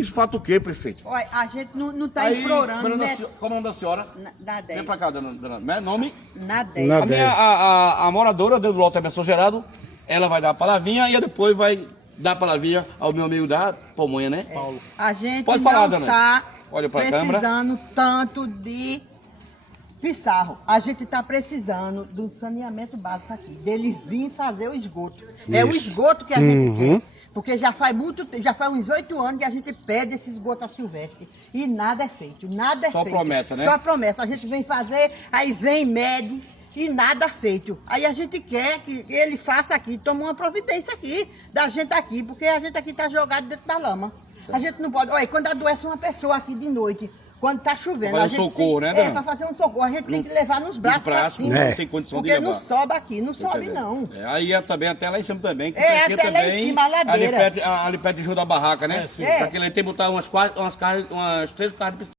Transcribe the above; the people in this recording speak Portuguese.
Isso fato o quê, prefeito? Olha, a gente não tá Aí, implorando, né? como é o nome da senhora? Na Vem 10. pra cá, dona. Nome? Na 10. Na A, minha, 10. a moradora do lote Emerson Geraldo, ela vai dar a palavrinha e depois vai dar a palavrinha ao meu amigo da Pamonha, né? Paulo. A gente Pode falar, não dona. tá Olha pra câmera. precisando tanto de pissarro. A gente tá precisando do saneamento básico aqui, deles virem fazer o esgoto. É o Isso. esgoto que a gente quer. Porque já faz uns 8 anos que a gente pede esse esgoto a Silvestre. E nada é feito, nada é Só feito. promessa, né? Só promessa. A gente vem fazer, aí vem, mede e nada feito. Aí a gente quer que ele faça aqui, tome uma providência aqui, da gente aqui, porque a gente aqui tá jogado dentro da lama. A gente não pode... Olha, quando adoece uma pessoa aqui de noite, quando tá chovendo... Pra fazer a gente socorro, tem, né, dona? para fazer um socorro. A gente tem que levar nos braços pra braços, cima. não tem condição de porque levar. não sobe aqui, não sobe Entendeu? não. Aí é também até lá em cima também. Que É, isso aqui até lá em cima, a ladeira. Ali perto de Ju da Barraca, né? É. Aquele aí tem que botar umas 3 carros de piscina.